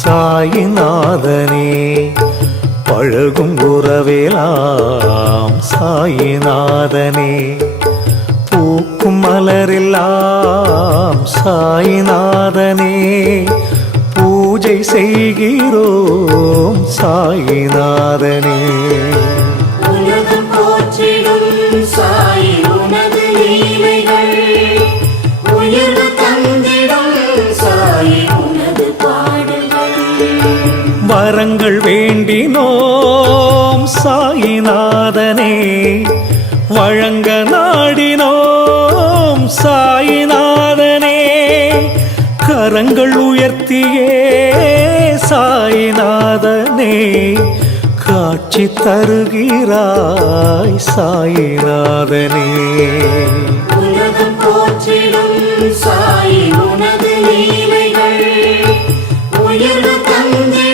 சாயிநாதனே பழகும் உறவேலாம் சாயிநாதனே பூக்கும் மலரெல்லாம் சாயிநாதனே பூஜை செய்கிறோம் சாயிநாதனே உலகம் போற்றிடும் சாயி உனது லீலைகள் உயர்வு தந்திடும் சாயி உனது பாடல்கள் வரங்கள் வேண்டினோம் சாயிநாதனே வழங்க நாடினோம் சாயிநாதனே கரங்கள் உயர்த்தியே சாயிநாதனே காட்சி தருகிறாய் சாயிநாதனே உலகம் போற்றிடும் சாயி உனது லீலைகள் உயர்வு தந்திடும்